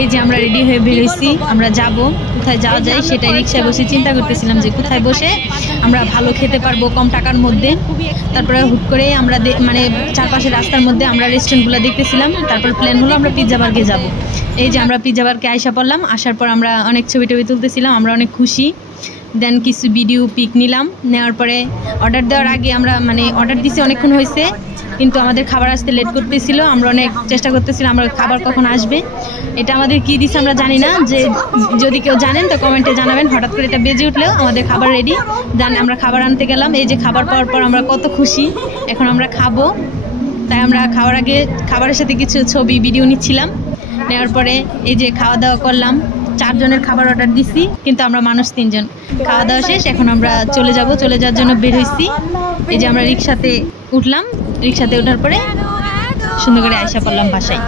এই যে আমরা রেডি হয়ে বেরিয়েছি, আমরা যাব কোথায় যাওয়া যায় সেটাই রিক্সায় বসে চিন্তা করতেছিলাম যে কোথায় বসে আমরা ভালো খেতে পারবো কম টাকার মধ্যে। তারপরে হুট করে আমরা মানে চারপাশে রাস্তার মধ্যে আমরা রেস্টুরেন্টগুলো দেখতেছিলাম। তারপর প্ল্যান হলো আমরা পিৎজা বার্গে যাব। এই যে আমরা পিৎজা বার্গে আইসা পড়লাম। আসার পর আমরা অনেক ছবি টবি তুলতেছিলাম, আমরা অনেক খুশি। দেন কিছু ভিডিও পিক নিলাম। নেওয়ার পরে অর্ডার দেওয়ার আগে আমরা মানে অর্ডার দিছি অনেকক্ষণ হয়েছে, কিন্তু আমাদের খাবার আসতে লেট করতেছিল। আমরা অনেক চেষ্টা করতেছিলাম আমরা খাবার কখন আসবে। এটা আমাদের কি দিচ্ছে আমরা জানি না, যে যদি কেউ জানেন তো কমেন্টে জানাবেন। হঠাৎ করে এটা বেজে উঠলেও আমাদের খাবার রেডি। দেন আমরা খাবার আনতে গেলাম। এই যে খাবার পাওয়ার পর আমরা কত খুশি, এখন আমরা খাবো। তাই আমরা খাওয়ার আগে খাবারের সাথে কিছু ছবি ভিডিও নিচ্ছিলাম। নেওয়ার পরে এই যে খাওয়া দাওয়া করলাম। 4 জনের খাবার অর্ডার দিছি, কিন্তু আমরা মানুষ 3 জন। খাওয়া দাওয়া শেষ, এখন আমরা চলে যাওয়ার জন্য বের হয়েছি। এই যে আমরা রিক্সাতে উঠলাম, রিক্সাতে ওঠার পরে সুন্দর করে আইসা পড়লাম বাসায়।